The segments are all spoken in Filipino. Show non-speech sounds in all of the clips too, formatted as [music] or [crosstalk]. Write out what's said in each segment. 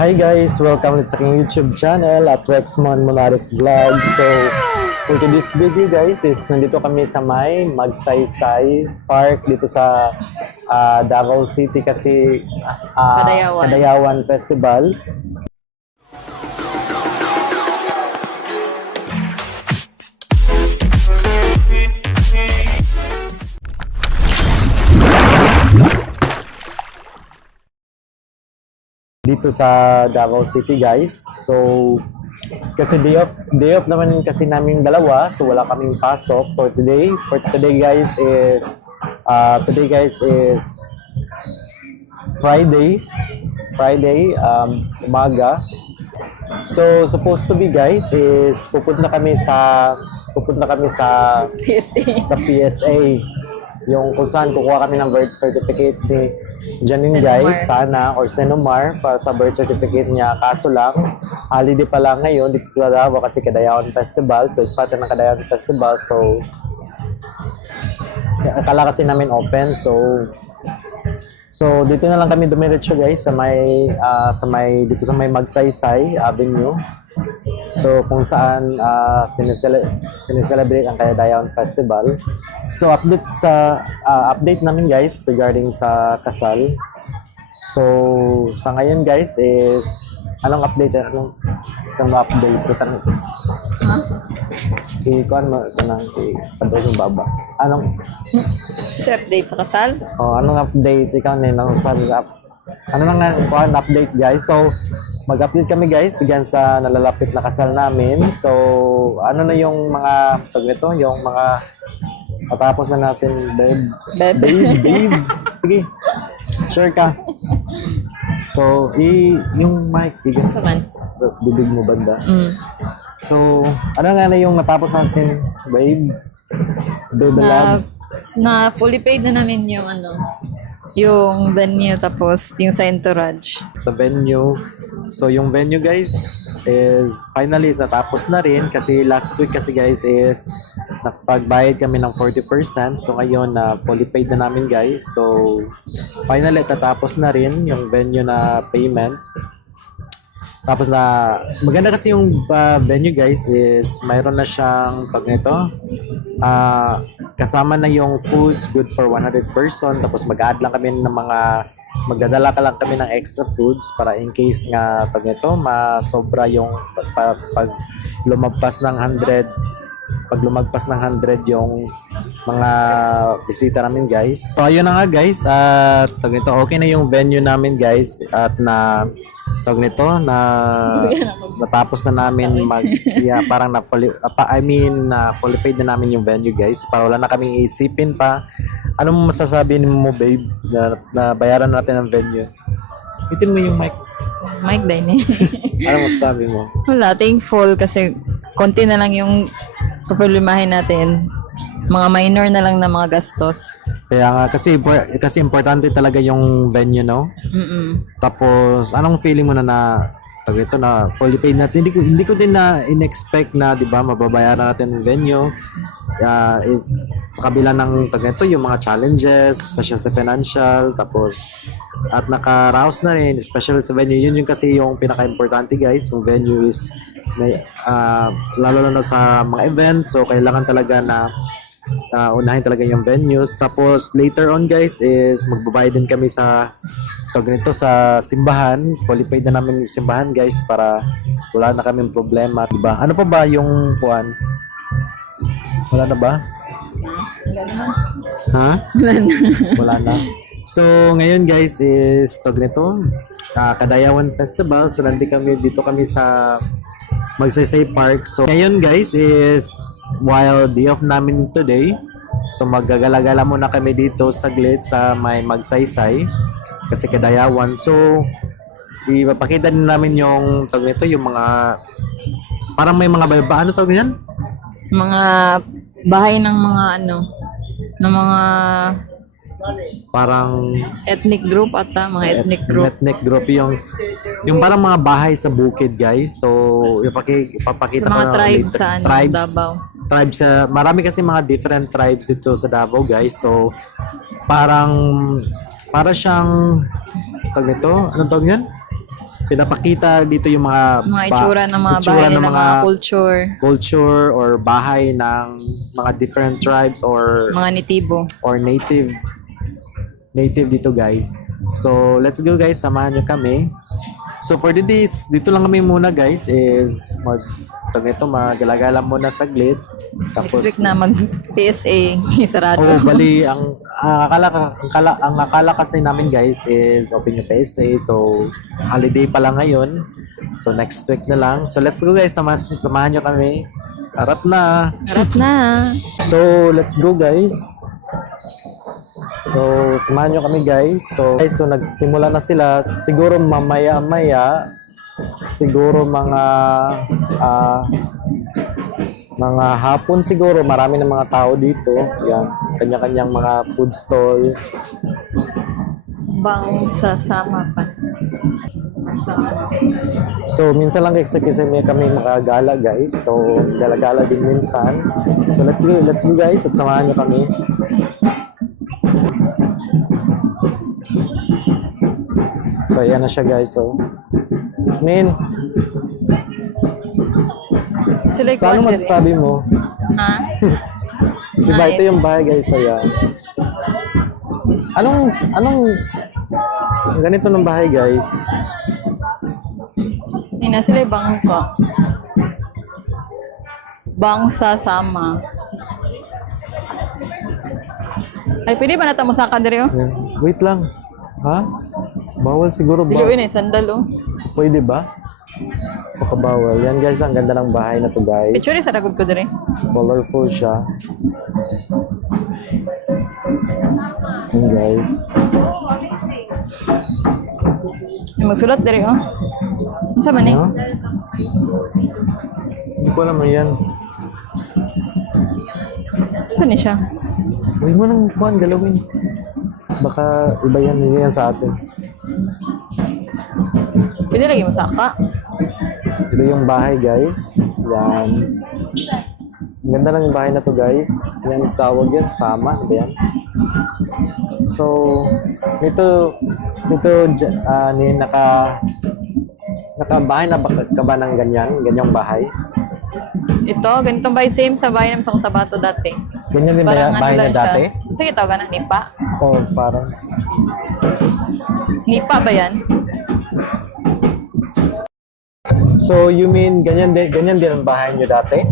Hi guys! Welcome ulit sa aking YouTube channel at Rexmon Monares Vlog. So, for today's video guys is nandito kami sa may Magsaysay Park dito sa ah, Davao City kasi ah, Kadayawan. Kadayawan Festival. Dito sa Davao City guys. So kasi day off, day off naman kasi namin dalawa so wala kaming pasok for today. For today guys is uh, today guys is Friday. Friday um, umaga. So supposed to be guys is pupunta kami sa pupunta kami sa PSA. sa PSA yung kung saan kukuha kami ng birth certificate ni Janine guys sana or Senomar para sa birth certificate niya. Kaso lang holiday pa lang ngayon dito sa Davao kasi Kadayawan Festival. So start na ng Kadayawan Festival so akala kasi namin open so So dito na lang kami dumiretso guys sa may ah, sa may dito sa may Magsaysay Avenue. So kung saan uh, sinesele- sineselebrate ang Kayadayawan Festival. So update sa ah, update namin guys regarding sa kasal. So sa ngayon guys is anong update anong anong update ko tanong Ha? i-kuan mo ito na i-padog yung baba. Anong Sa update sa kasal? Oh, anong update? Ikaw na yung sabi sa Ano nang nga kuhan, update guys? So, mag-update kami guys bigyan sa nalalapit na kasal namin. So, ano na yung mga tag nito, yung mga matapos na natin, babe. Bebe. Babe, babe. Sige. Sure ka. So, i yung mic, bigyan Sa man? sa bibig mo banda. Mm. So, ano nga na yung natapos natin, babe? Babe Na, loves. na fully paid na namin yung ano, yung venue tapos yung sa entourage. sa venue. So yung venue guys is finally natapos na rin kasi last week kasi guys is nakapagbayad kami ng 40%. So ngayon na fully paid na namin guys. So finally tatapos na rin yung venue na payment. Tapos na maganda kasi yung uh, venue guys is mayroon na siyang pag nito ah kasama na yung foods good for 100 person. Tapos mag-add lang kami ng mga magdadala ka lang kami ng extra foods para in case nga pag nito masobra yung pag, pag lumagpas ng 100 pag lumagpas ng 100 yung mga bisita namin guys. So ayun na nga guys at tag nito okay na yung venue namin guys at na tag nito na natapos na namin mag yeah, parang na fully, pa- I mean na fully paid na namin yung venue guys para wala na kaming isipin pa. Ano mo masasabi mo babe na, na bayaran natin ang venue? Bitin mo yung mic. Mike din eh. Ano masasabi mo? Wala, thankful kasi konti na lang yung problemahin natin. Mga minor na lang na mga gastos. Kaya nga kasi kasi importante talaga yung venue no. Mm-mm. Tapos, anong feeling mo na na tag ito na fully paid natin? Hindi ko hindi ko din na in-expect na 'di ba mababayaran natin yung venue. Ah, eh, sa kabila ng tag ito yung mga challenges, especially sa financial, tapos at nakaraos na rin, especially sa venue. Yun yung kasi yung pinaka-importante guys, yung venue is may ah, lalo na sa mga event, so kailangan talaga na ah, unahin talaga yung venues. Tapos later on guys is magbabayad din kami sa tawag nito sa simbahan. Paid na namin yung simbahan guys para wala na kaming problema, di ba? Ano pa ba yung kuan? Wala na ba? Ha? Wala na. Wala na. So, ngayon guys is tawag nito, ah, Kadayawan Festival. So, nandito kami dito kami sa Magsaysay Park. So, ngayon guys is while day off namin today. So, maggagala-gala muna kami dito saglit sa may Magsaysay kasi Kadayawan. So, ipapakita din namin yung tawag nito, yung mga parang may mga ba ano tawag niyan? mga bahay ng mga ano, ng mga Parang ethnic group ata, mga ethnic group. ethnic group yung yung parang mga bahay sa bukid guys so ipaki, ipapakita Sa mga ko tribes sa ano, tribes Davao. tribes sa marami kasi mga different tribes dito sa Davao guys so parang para siyang tag nito anong tawag yan pinapakita dito yung mga Mga itsura ng mga itsura bahay ng nila, mga, culture, culture or bahay ng mga different tribes or mga nitibo. or native native dito guys. So let's go guys, samahan nyo kami. So for the days, dito lang kami muna guys is mag tag ito magalagala muna saglit. Next week na mag-PSA, [laughs] sarado. Oh, bali ang, ang akala ang akala ang akala kasi namin guys is open yung PSA. So holiday pa lang ngayon. So next week na lang. So let's go guys, samahan, samahan nyo kami. Arat na. Harap na. So, let's go guys. So, samahan nyo kami guys. So, guys, so nagsisimula na sila. Siguro mamaya-maya, siguro mga ah, mga hapon siguro, marami ng mga tao dito. Yan, kanya-kanyang mga food stall. Bang sasama pa. So, minsan lang kasi kasi may kami makagala guys. So, gala-gala din minsan. So, let's go, let's go guys at samahan nyo kami. So, ayan na siya guys. So, Min, Sila sa ano ikuan diri. masasabi mo? Ha? [laughs] Diba, ito Nice. yung bahay guys. Ayan. Anong, anong, ganito ng bahay guys? Ina sila yung bangko. Bang sasama. Ay, pwede ba nata mo sa kadiri oh? Wait lang. Ha? Bawal siguro ba? Diluin eh, sandal oh. Pwede ba? Baka bawal. Yan guys, ang ganda ng bahay na to guys. Picture sa ragod ko diri. Colorful siya. Yan guys. Magsulat diri oh. Ano sa man eh? Ano? Hindi ko alam yan. Saan siya? Huwag mo nang kuhan, galawin. Baka iba yan, yan sa atin. Lagi mo saka. Ito yung bahay guys. Yan. Ang ganda ng bahay na to guys. Yan tawag yan, sama. Ano ba yan? So, nito, nito, ah, ni, naka, nakabahay na ka ba ng ganyan? Ganyang bahay? Ito, ganitong bahay same sa bahay namin sa Cotabato dati. Ganyan din ba yan, ano bahay na dati? Sige, tawag na, nipa. O parang, Nipa ba yan? So you mean ganyan din, ganyan din ang bahay niyo dati?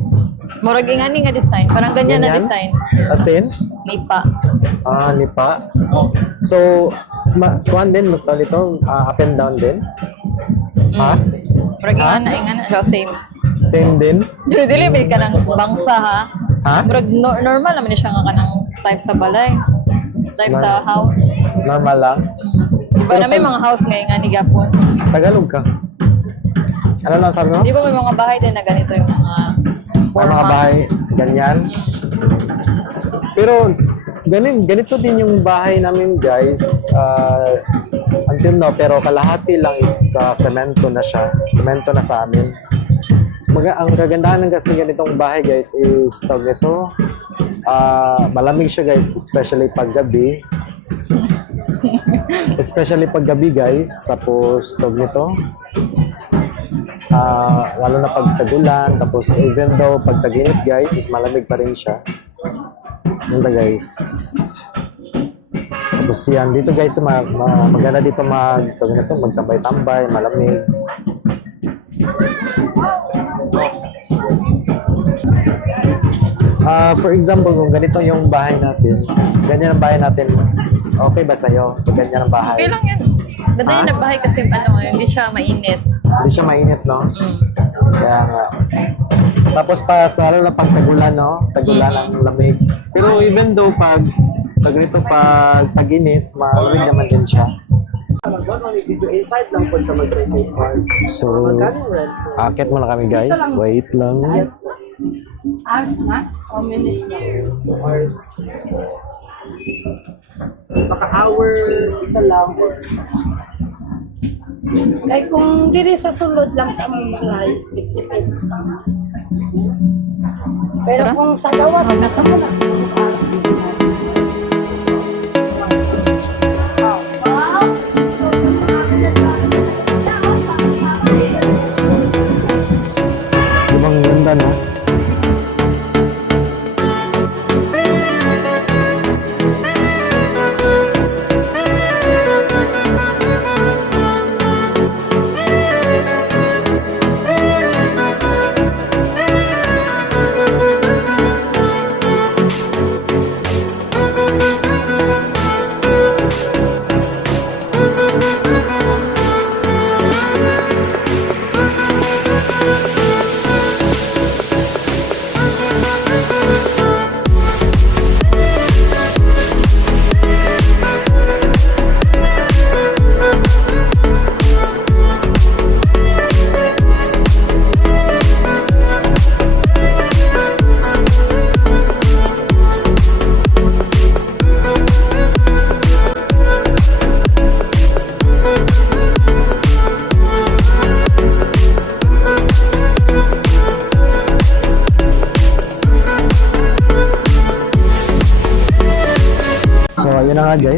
Murag ingani nga design. Parang ganyan, na Ganyan? design. As in? Nipa. Ah, nipa. So, ma kuan din mo ito, ah, up and down din? Ha? Mm. Murag ingana, ingana siya, same. Same din? Dili dili may ka ng bangsa ha. Ha? Murag no- normal naman siya nga kanang type sa balay. Type sa house. Normal lang? Di ba na may mga house nga ni Gapon? Tagalog ka? Ano lang sabi mo? Di ba may mga bahay din na ganito yung mga May mga bahay, ganyan. Pero, ganin, ganito din yung bahay namin guys. Ah, until now, pero kalahati lang is sa semento na siya. Semento na sa amin. Maga, ang kagandahan ng kasi ganitong bahay guys is tawag nito, ah malamig siya guys, especially pag gabi. [laughs] especially pag gabi guys. Tapos tawag nito, ah lalo na pag tagulan. Tapos even though pag taginit guys, is malamig pa rin siya. Ganda guys. Tapos yan, dito guys, ma, ma, maganda dito mag, tawag nito, magtambay-tambay, malamig. Ah, for example, kung ganito yung bahay natin, ganyan ang bahay natin, okay ba sa'yo? Kung ganyan ang bahay? Okay lang yan. Ganda Ha? yun na bahay kasi ano, hindi siya mainit. Hindi siya mainit, no? Mm. Kaya nga. Tapos pa, lalo na pag tagulan, no? Tagulan ang lamig. Pero even though pag, pag ganito pag taginit, malamig naman din siya. invite lang po sa Magsaysay Park. So, akit muna kami guys. Wait lang. Yes. Hours na? How minutes na? Hours. Baka hour, isa lang or Ay kung diri sa sulod lang sa among mga is 50 pesos lang. Pero kung sa gawas na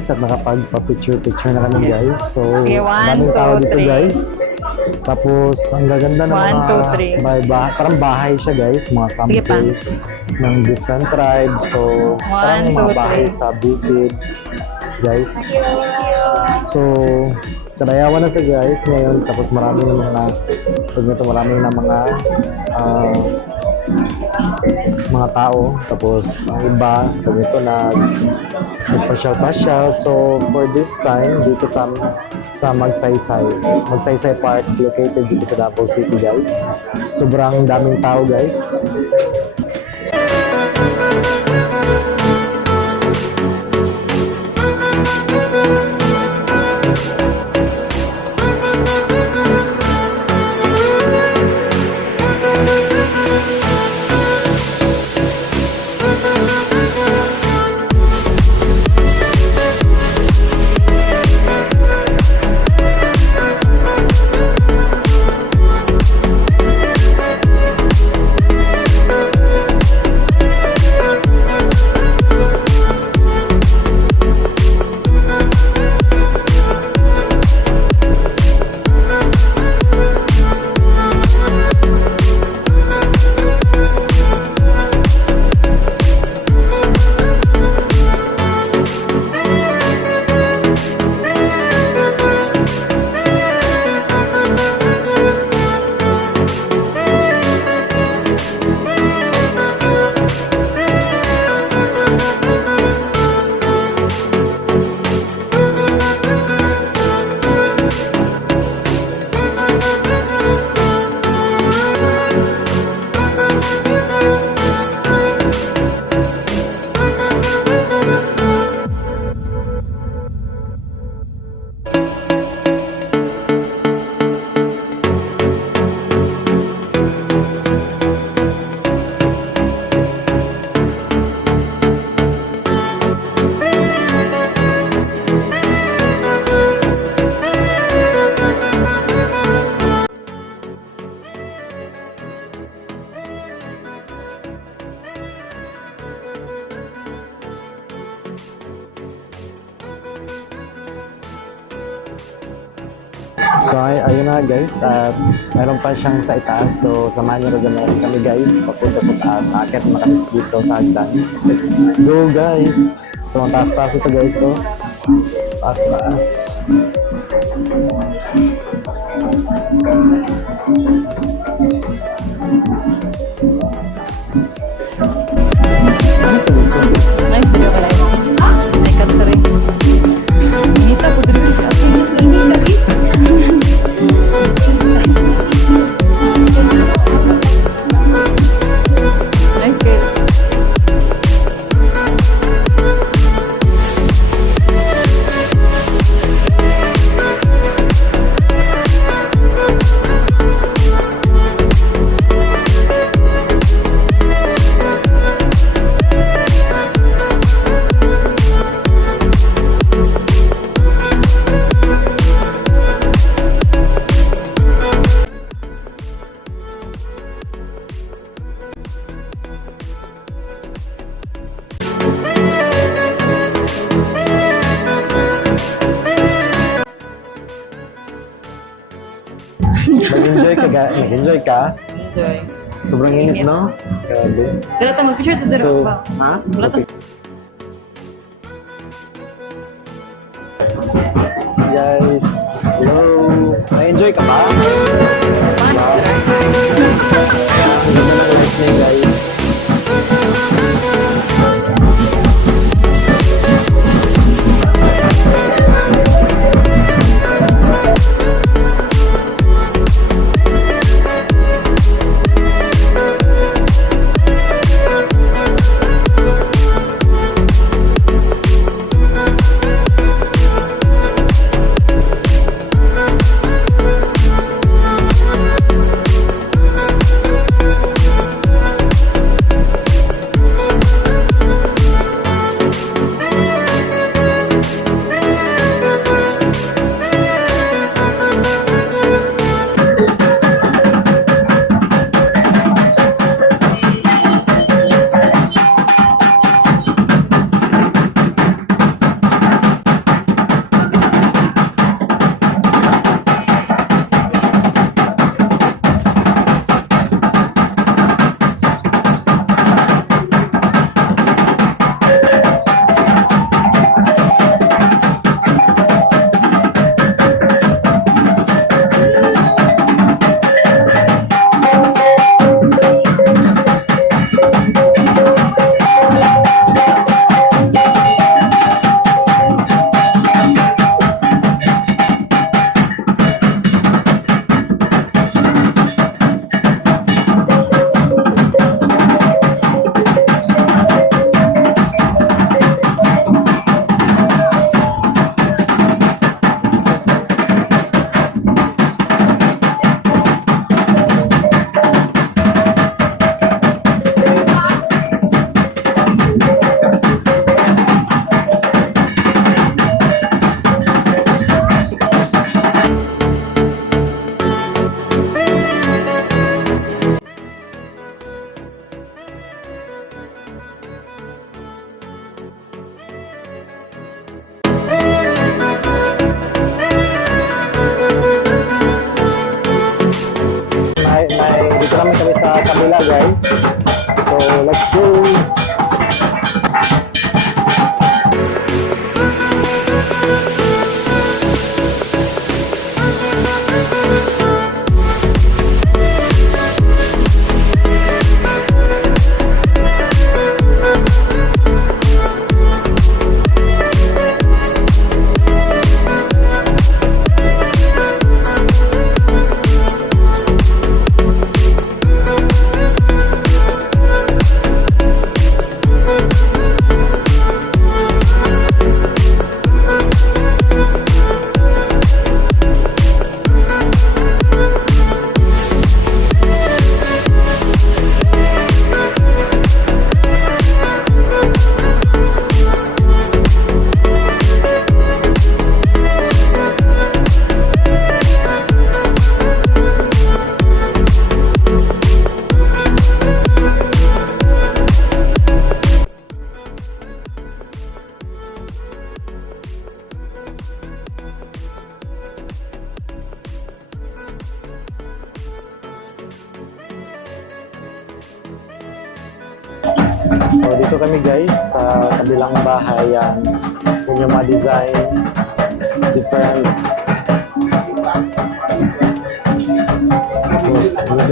guys at nakapagpa-picture-picture na kami guys. So, Okay, one, maraming tao two, dito three. guys. Tapos, ang gaganda ng One, mga two, three. May bah- parang bahay siya guys. Mga Sige pa. sample ng different tribes. So, parang One, mga two, bahay three. sa bukid. Guys. So, karayawan na sa guys ngayon. Tapos marami na mga, pag nito marami na mga ah, mga tao. Tapos ang iba, pag ito na nagpasyal-pasyal. So, for this time, dito sa sa Magsaysay. Magsaysay Park, located dito sa Davao City, guys. Sobrang daming tao, guys. So, ay, ayun na guys. At meron pa siyang sa itaas. So, samahan niyo rin naman kami guys. Papunta sa taas. Akit na kami dito sa hagdan. Let's go guys. So, ang taas-taas ito guys. So, taas-taas. Nice Dala ta mag-picture to diri So, ba? ha? Wala ta. Guys, hello.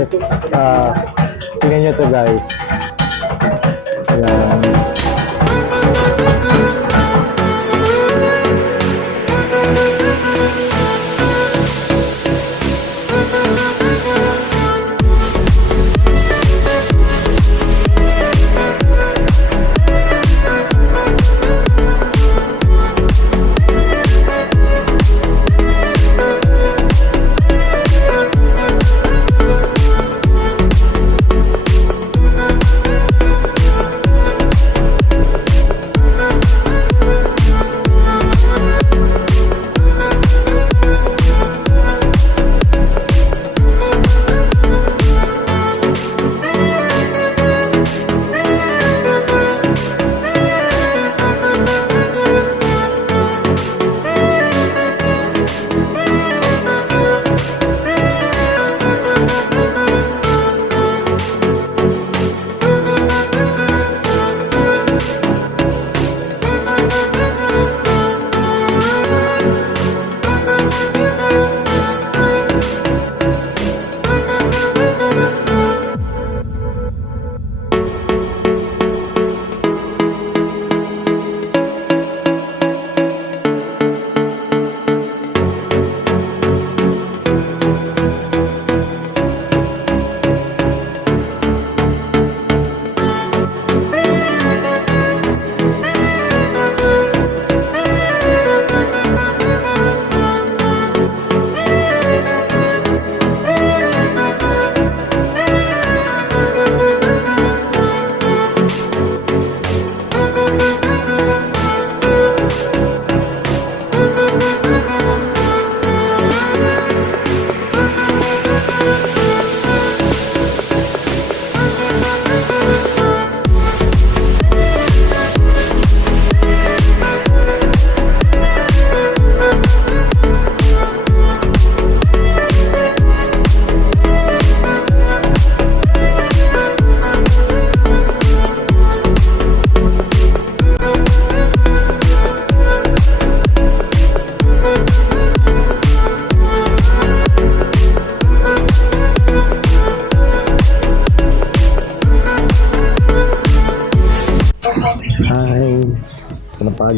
Uh, tingnan nyo to guys. Yan.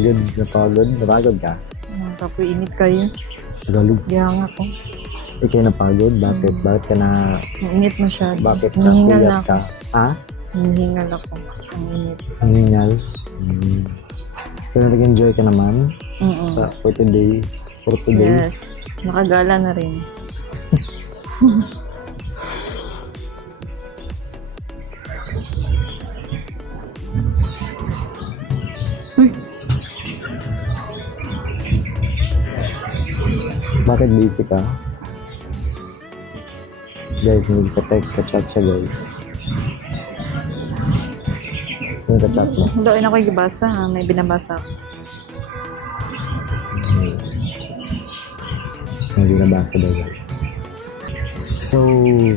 Napagod, napagod, napagod ka? Kapoy init kayo. Tagalog. Kaya nga ko. Ikaw napagod? Bakit? Bakit ka na, init masyado. bakit Hinihingal na ako. ka? Ha? Hinihingal ako. Ang init. Ang hingal? Hmm. Pero nag-enjoy ka naman Mm-mm. sa for today, for today. Yes. Nakagala na rin. [laughs] Bakit busy ka? Guys, may ka-type ka-chat siya guys. Yung ka-chat mo. Doon ako gibasa ha. May binabasa ako. Hindi nabasa daw guys. So,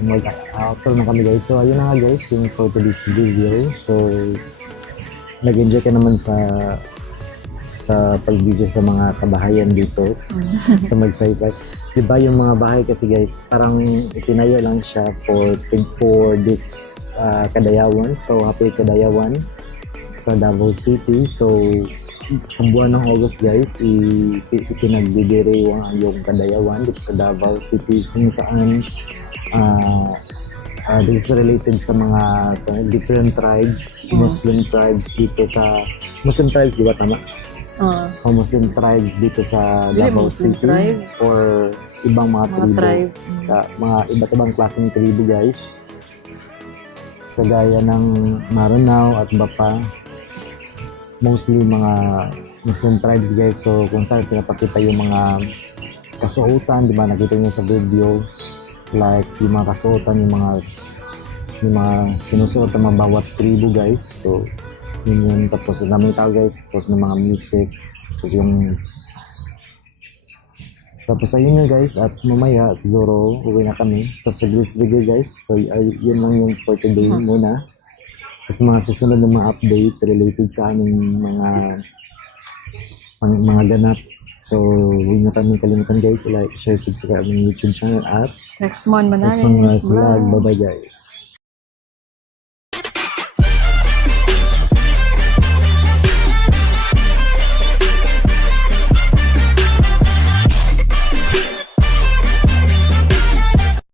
mag-outro na kami guys. So, ayun na nga guys, yung for today's video. So, nag-enjoy ka naman sa sa pag-visit sa mga kabahayan dito sa Magsaysay. Di ba yung mga bahay kasi guys, parang itinayo lang siya for for this uh, Kadayawan. So, happy Kadayawan sa Davao City. So, sa buwan ng August guys, i- i- ipinagbibiro ang yung Kadayawan dito sa Davao City kung saan ah ah, this is related sa mga uh, different tribes, Muslim tribes dito sa Muslim tribes, di ba tama? Ah, Mga Muslim tribes dito sa Davao City tribe. or ibang mga, mga tribo. tribe. Ka- mga iba't ibang klaseng tribo guys. Kagaya ng Maranao at iba pa. Mostly mga Muslim tribes guys. So kung saan pinapakita yung mga kasuotan, di ba? Nakita niyo sa video. Like yung mga kasuotan, yung mga yung mga sinusuot ng mga bawat tribo guys. So yun yun. Tapos daming tao guys. Tapos may mga music. Tapos yung tapos ayun nga guys, at mamaya siguro uwi na kami. So for this video guys, so yun lang yung for today muna. So, sa mga susunod na mga update related sa aming mga mga, mga ganap. So huwag na kami kalimutan guys, like, share, subscribe sa aming YouTube channel at Next month, next manalo. one guys vlog. Bye bye guys.